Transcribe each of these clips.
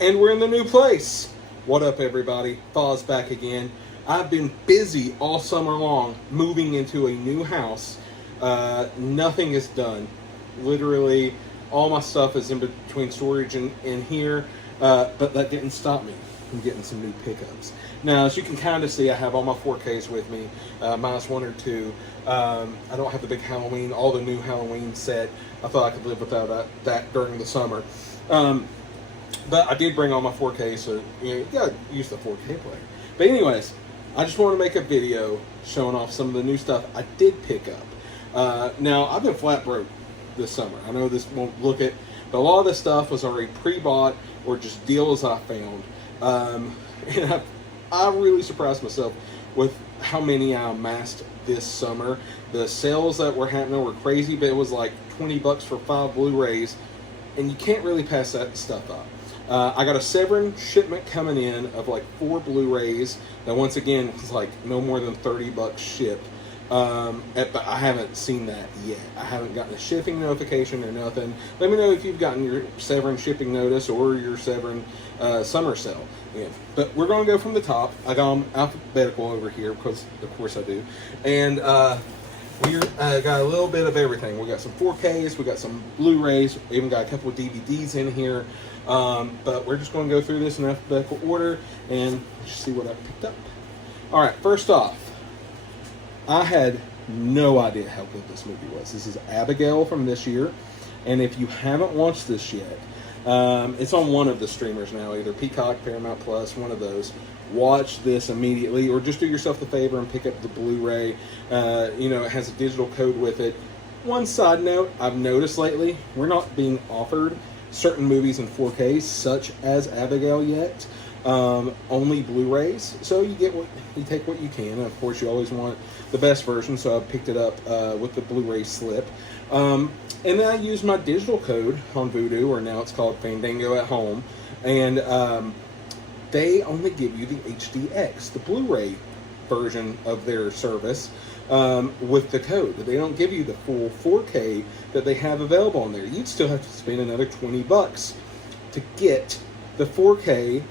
And we're in the new place. What up, everybody? Foz back again. I've been busy all summer long moving into a new house. Nothing is done. Literally, all my stuff is in between storage and in here, but that didn't stop me from getting some new pickups. Now, as you can kind of see, I have all my 4Ks with me, minus one or two. I don't have the big Halloween, all the new Halloween set. I thought I could live without that during the summer. But I did bring all my 4K, so you gotta use the 4K player. But anyways, I just want to make a video showing off some of the new stuff I did pick up. Now, I've been flat broke this summer. I know this won't look it, but a lot of this stuff was already pre-bought or just deals I found. And I really surprised myself with how many I amassed this summer. The sales that were happening were crazy, but it was like $20 for 5 Blu-rays, and you can't really pass that stuff up. I got a Severin shipment coming in of like 4 Blu-rays. That once again was like no more than $30 shipped. But I haven't seen that yet. I haven't gotten a shipping notification or nothing. Let me know if you've gotten your Severin shipping notice or your Severin summer sale. Yeah. But we're going to go from the top. I got them alphabetical over here because of course I do. And we got a little bit of everything. We got some 4Ks, we got some Blu-rays, even got a couple of DVDs in here. But we're just going to go through this in alphabetical order and see what I picked up. All right, first off, I had no idea how good this movie was. This is Abigail from this year, and if you haven't watched this yet, it's on one of the streamers now, either Peacock, Paramount Plus, one of those. Watch this immediately, or just do yourself the favor and pick up the Blu-ray. It has a digital code with it. One side note I've noticed lately, we're not being offered certain movies in 4K, such as Abigail yet. Only Blu-rays, so you take what you can, and of course you always want the best version, so I picked it up with the Blu-ray slip. And then I used my digital code on Vudu, or now it's called Fandango at Home, and they only give you the HDX, the Blu-ray version of their service, with the code. They don't give you the full 4K that they have available on there. You'd still have to spend another $20 to get the 4K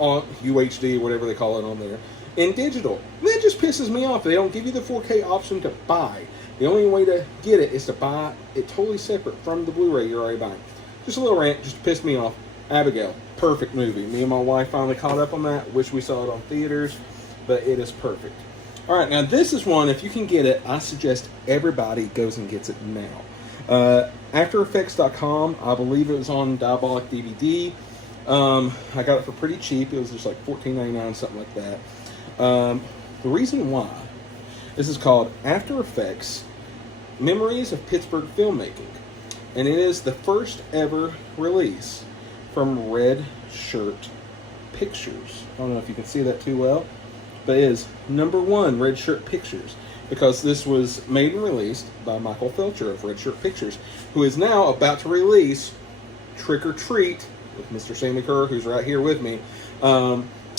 on UHD, whatever they call it on there, in digital. And that just pisses me off. They don't give you the 4K option to buy. The only way to get it is to buy it totally separate from the Blu-ray you're already buying. Just a little rant, just pissed me off. Abigail, perfect movie. Me and my wife finally caught up on that. Wish we saw it on theaters, but it is perfect. All right, now this is one, if you can get it, I suggest everybody goes and gets it now. AfterEffects.com, I believe it was on Diabolic DVD. I got it for pretty cheap. It was just like $14.99, something like that. The reason why, this is called After Effects Memories of Pittsburgh Filmmaking, and it is the first ever release from Red Shirt Pictures. I don't know if you can see that too well, but it is #1 Red Shirt Pictures, because this was made and released by Michael Felcher of Red Shirt Pictures, who is now about to release Trick or Treat with Mr. Sammy Kerr, who's right here with me.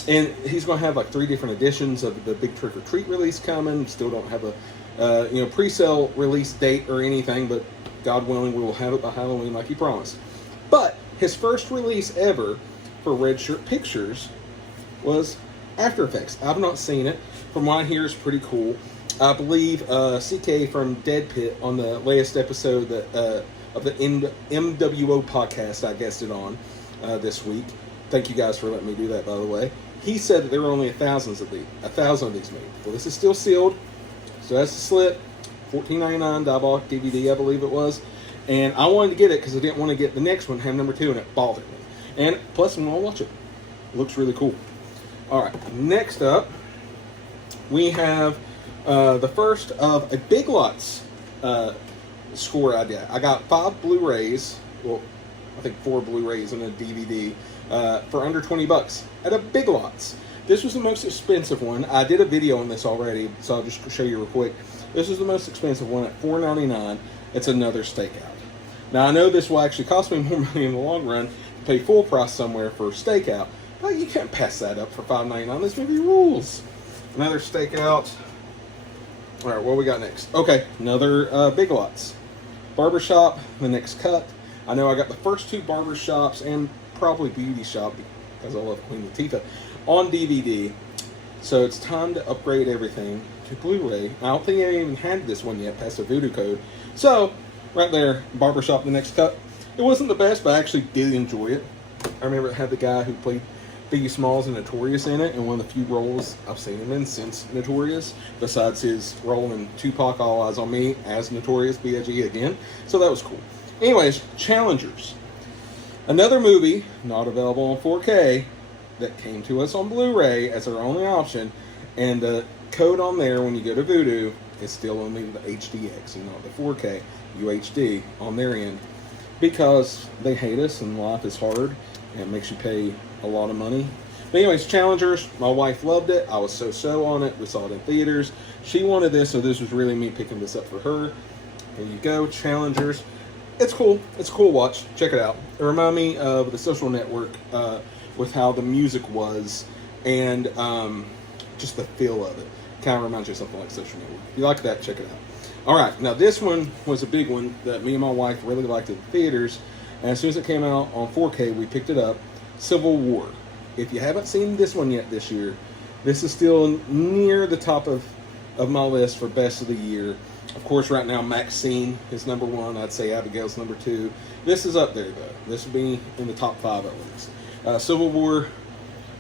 And he's going to have like 3 different editions of the big Trick or Treat release coming. Still don't have a pre-sale release date or anything, but God willing, we will have it by Halloween like he promised. But his first release ever for Red Shirt Pictures was After Effects. I've not seen it. From what I hear, it's pretty cool. I believe CK from Dead Pit on the latest episode of the MWO podcast I guested on this week. Thank you guys for letting me do that, by the way. He said that there were only 1,000 of these made. Well, this is still sealed, so that's the slip. $14.99 Diabolic DVD, I believe it was. And I wanted to get it because I didn't want to get the next one, have #2, and it bothered me. And plus, I'm going to watch it. It looks really cool. All right, next up, we have the first of a Big Lots score idea. I got 5 Blu-rays, well, I think 4 Blu-rays and a DVD for under $20 at a Big Lots. This was the most expensive one. I did a video on this already, so I'll just show you real quick. This is the most expensive one at $4.99. It's another stakeout. Now, I know this will actually cost me more money in the long run to pay full price somewhere for stakeout, but you can't pass that up for $5.99. This movie rules. Another stakeout. All right, what we got next? Okay, another Big Lots. Barbershop, The Next Cut. I know I got the first 2 barbershops and probably Beauty Shop because I love Queen Latifah, on DVD. So it's time to upgrade everything to Blu-ray. I don't think I even had this one yet past the Voodoo code. So, right there, Barbershop The Next Cut. It wasn't the best, but I actually did enjoy it. I remember it had the guy who played Biggie Smalls and Notorious in it, and one of the few roles I've seen him in since Notorious, besides his role in Tupac All Eyes on Me as Notorious B.I.G. again. So that was cool. Anyways, Challengers. Another movie, not available on 4K, that came to us on Blu-ray as our only option, and the code on there when you go to Vudu is still only the HDX and not the 4K UHD on their end, because they hate us and life is hard and it makes you pay a lot of money. But anyways, Challengers, my wife loved it. I was so on it. We saw it in theaters. She wanted this, so this was really me picking this up for her. There you go, Challengers. It's cool. It's a cool watch. Check it out. It reminded me of The Social Network with how the music was and just the feel of it. Kind of reminds you of something like Social Network. If you like that, check it out. All right, now this one was a big one that me and my wife really liked at the theaters. And as soon as it came out on 4K, we picked it up. Civil War. If you haven't seen this one yet this year, this is still near the top of my list for best of the year. Of course, right now, Maxine is number one. I'd say Abigail's number two. This is up there, though. This will be in the top 5 at least. Civil War,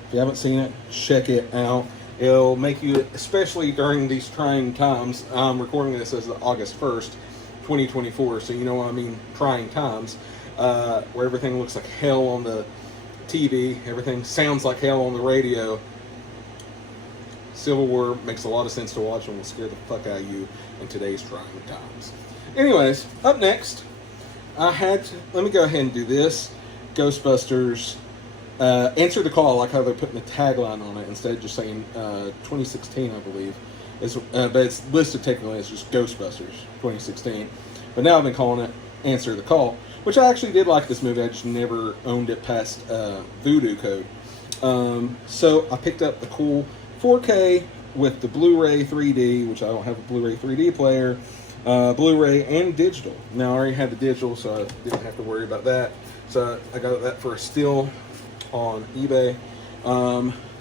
if you haven't seen it, check it out. It'll make you, especially during these trying times. I'm recording this as August 1st, 2024, so you know what I mean, trying times, where everything looks like hell on the TV, everything sounds like hell on the radio. Civil War makes a lot of sense to watch and will scare the fuck out of you in today's trying times. Anyways, up next, let me go ahead and do this. Ghostbusters, Answer the Call, like how they're putting a tagline on it instead of just saying 2016, I believe. But it's listed technically as just Ghostbusters 2016. But now I've been calling it Answer the Call, which I actually did like this movie. I just never owned it past Voodoo code. So I picked up the cool 4K with the Blu-ray 3D, which I don't have a Blu-ray 3D player, Blu-ray and digital. Now I already had the digital, so I didn't have to worry about that. So I got that for a steal on eBay.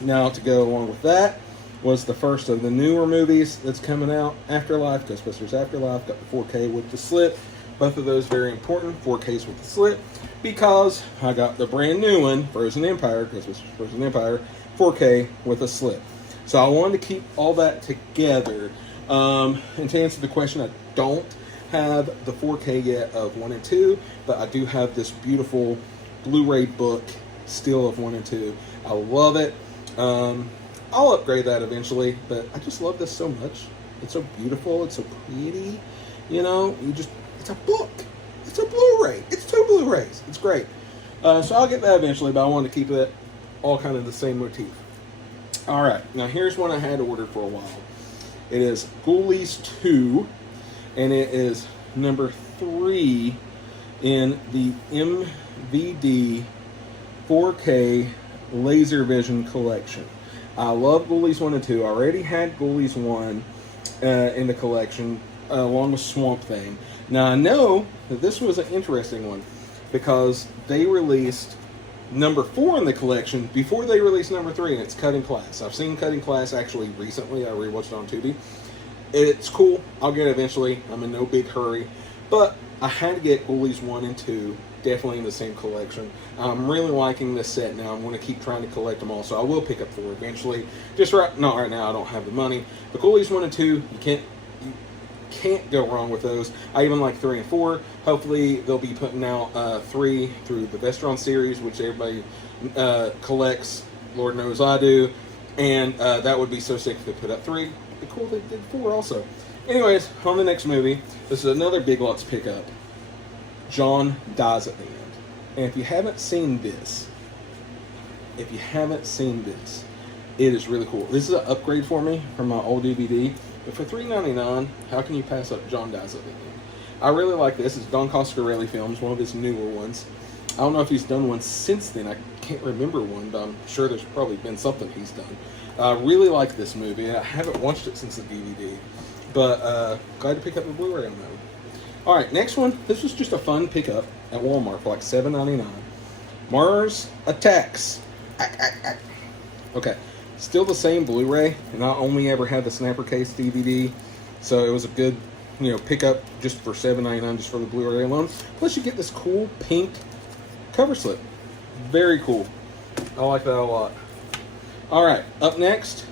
Now to go along with that was the first of the newer movies that's coming out, Afterlife, Ghostbusters Afterlife. Got the 4K with the slit. Both of those very important, 4Ks with the slit, because I got the brand new one, Frozen Empire, Ghostbusters Frozen Empire, 4K with a slit. So I wanted to keep all that together. And to answer the question, I don't have the 4K yet of 1 and 2, but I do have this beautiful Blu-ray book still of 1 and 2. I love it. I'll upgrade that eventually, but I just love this so much. It's so beautiful. It's so pretty. You know, it's a book. It's a Blu-ray. It's 2 Blu-rays. It's great. So I'll get that eventually, but I want to keep it all kind of the same motif. All right, now here's one I had ordered for a while. It is Ghoulies 2, and it is number 3 in the MVD 4K LaserVision collection. I love Ghoulies 1 and 2. I already had Ghoulies 1 in the collection, along with Swamp Thing. Now I know that this was an interesting one because they released number 4 in the collection before they released number 3, and it's Cutting Class. I've seen Cutting Class actually recently. I rewatched it on Tubi. It's cool. I'll get it eventually. I'm in no big hurry. But I had to get Ghoulies 1 and 2 definitely in the same collection. I'm really liking this set now. I'm going to keep trying to collect them all, so I will pick up 4 eventually. Not right now. I don't have the money. But Ghoulies 1 and 2, you can't go wrong with those. I even like 3 and 4. Hopefully they'll be putting out 3 through the Vestron series, which everybody collects. Lord knows I do. And that would be so sick if they put out 3. It'd be cool if they did 4 also. Anyways, on the next movie, this is another Big Lots pickup. John dies at the end. And if you haven't seen this, it is really cool. This is an upgrade for me from my old DVD. But for $3.99, how can you pass up John dies at the end? I really like this. It's Don Coscarelli Films, one of his newer ones. I don't know if he's done one since then. I can't remember one, but I'm sure there's probably been something he's done. I really like this movie. I haven't watched it since the DVD, but glad to pick up the Blu-ray on that one. All right, next one. This was just a fun pickup at Walmart for like $7.99. Mars Attacks. Okay, still the same Blu-ray, and I only ever had the Snapper Case DVD, so it was a good, pickup just for $7.99 just for the Blu-ray alone. Plus, you get this cool pink cover slip. Very cool. I like that a lot. All right, up next,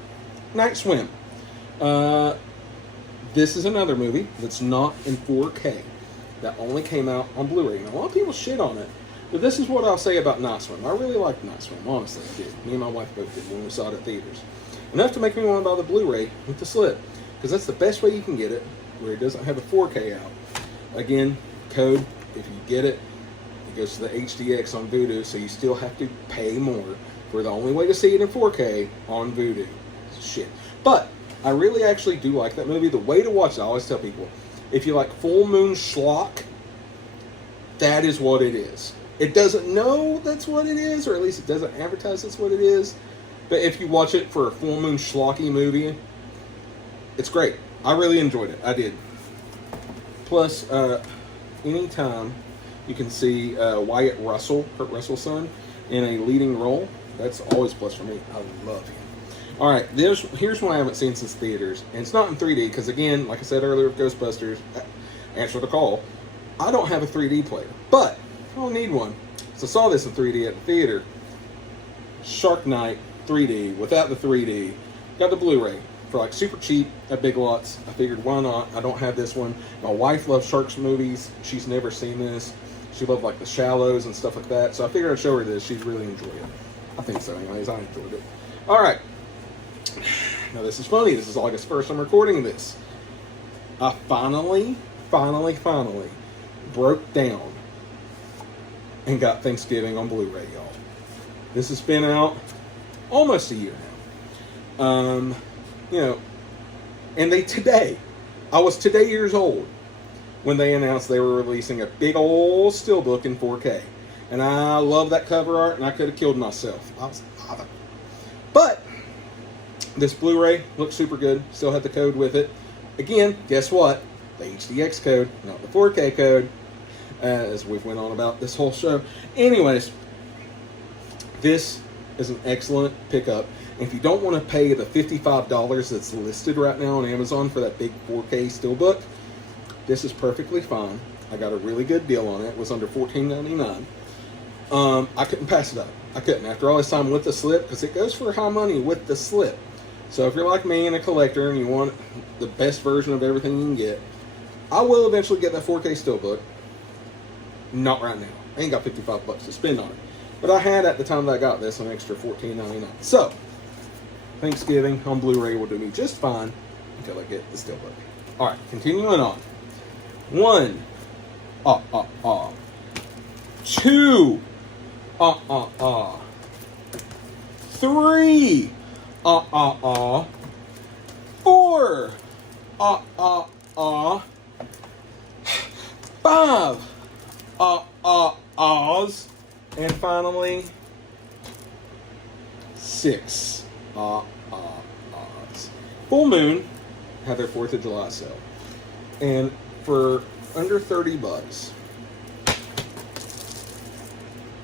Night Swim. This is another movie that's not in 4K. That only came out on Blu-ray. And a lot of people shit on it. But this is what I'll say about Night Swim. I really liked Night Swim, honestly, I did. Me and my wife both did when we saw it at theaters. Enough to make me want to buy the Blu-ray with the slip. Because that's the best way you can get it, where it doesn't have a 4K out. Again, code, if you get it, it goes to the HDX on Vudu, so you still have to pay more. We're the only way to see it in 4K on Vudu. Shit. But I really actually do like that movie. The way to watch it, I always tell people, if you like full moon schlock, that is what it is. It doesn't know that's what it is, or at least it doesn't advertise that's what it is. But if you watch it for a full moon schlocky movie, it's great. I really enjoyed it. I did. Plus, anytime you can see Wyatt Russell, Kurt Russell's son, in a leading role, that's always a plus for me. I love him. All right, here's one I haven't seen since theaters, and it's not in 3D because, again, like I said earlier with Ghostbusters, answer the call. I don't have a 3D player, but I don't need one. So I saw this in 3D at the theater. Shark Night 3D without the 3D. Got the Blu-ray for like super cheap at Big Lots. I figured why not? I don't have this one. My wife loves sharks movies. She's never seen this. She loved like The Shallows and stuff like that. So I figured I'd show her this. She'd really enjoy it. I think so anyways. I enjoyed it. All right. Now this is funny. This is August 1st. I'm recording this. I finally broke down and got Thanksgiving on Blu-ray, y'all. This has been out almost a year now. And I was today years old when they announced they were releasing a big old steelbook in 4K. And I love that cover art, and I could have killed myself. I was bothered. But this Blu-ray looks super good. Still had the code with it. Again, guess what? The HDX code, not the 4K code, as we've went on about this whole show. Anyways, this is an excellent pickup. If you don't want to pay the $55 that's listed right now on Amazon for that big 4K steelbook, this is perfectly fine. I got a really good deal on it. It was under $14.99. I couldn't pass it up. I couldn't. After all this time with the slip, because it goes for high money with the slip. So if you're like me and a collector and you want the best version of everything you can get, I will eventually get that 4K steelbook. Not right now. I ain't got $55 to spend on it. But I had at the time that I got this an extra $14.99. So, Thanksgiving on Blu-ray will do me just fine until I get the steelbook. Alright, continuing on. 1. 2. 3. 4. 5. And finally, 6. Full Moon had their 4th of July sale. And for under $30,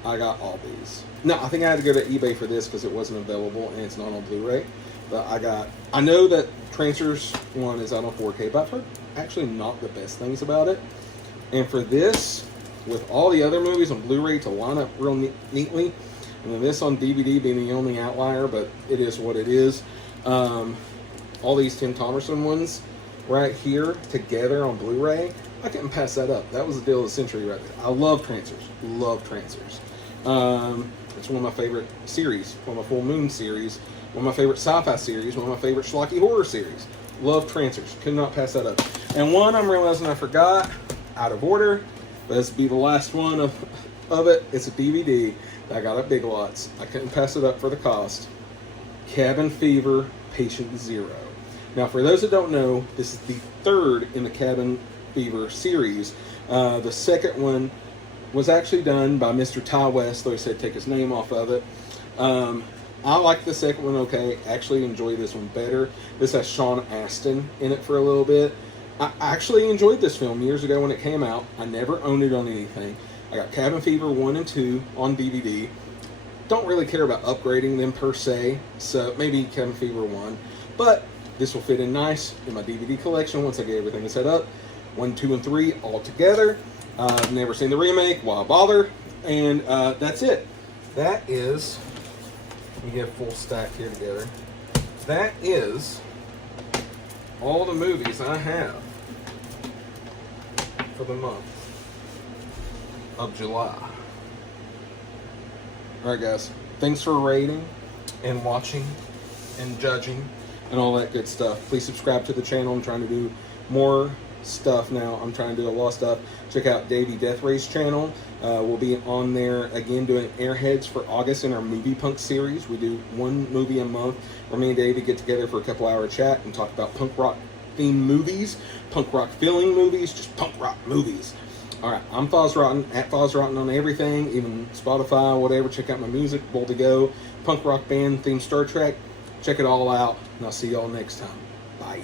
I got all these. No, I think I had to go to eBay for this because it wasn't available and it's not on Blu-ray. But I know that Trancers one is out on 4K, but I've heard actually not the best things about it. And for this, with all the other movies on Blu-ray to line up real neatly, and then this on DVD being the only outlier, but it is what it is. All these Tim Thomerson ones right here together on Blu-ray, I couldn't pass that up. That was the deal of the century right there. I love Trancers. Love Trancers. It's one of my favorite series, one of my Full Moon series, one of my favorite sci-fi series, one of my favorite schlocky horror series. Love Trancers. Could not pass that up. And one I'm realizing I forgot, out of order, but this will be the last one of it. It's a DVD that I got at Big Lots. I couldn't pass it up for the cost. Cabin Fever, Patient Zero. Now, for those that don't know, this is the 3rd in the Cabin Fever series. The second one was actually done by Mr. Ty West, though he said take his name off of it. I like the second one okay. Actually enjoy this one better. This has Sean Astin in it for a little bit. I actually enjoyed this film years ago when it came out. I never owned it on anything. I got Cabin Fever 1 and 2 on DVD. Don't really care about upgrading them per se, so maybe Cabin Fever 1. But this will fit in nice in my DVD collection once I get everything set up. 1, 2, and 3 all together. I've never seen the remake, why bother? And that's it. That is, let me get a full stack here together. That is all the movies I have for the month of July. Alright guys, thanks for rating and watching and judging and all that good stuff. Please subscribe to the channel. I'm trying to do more stuff now. I'm trying to do a lot of stuff. Check out Davey Death Ray's channel. We'll be on there again doing Airheads for August in our Movie Punk series. We do one movie a month where me and Davey get together for a couple hour chat and talk about punk rock themed movies, punk rock feeling movies, just punk rock movies. Alright, I'm Foz Rotten, at Foz Rotten on everything, even Spotify, whatever. Check out my music, Bold to Go, punk rock band, theme Star Trek. Check it all out, and I'll see y'all next time. Bye.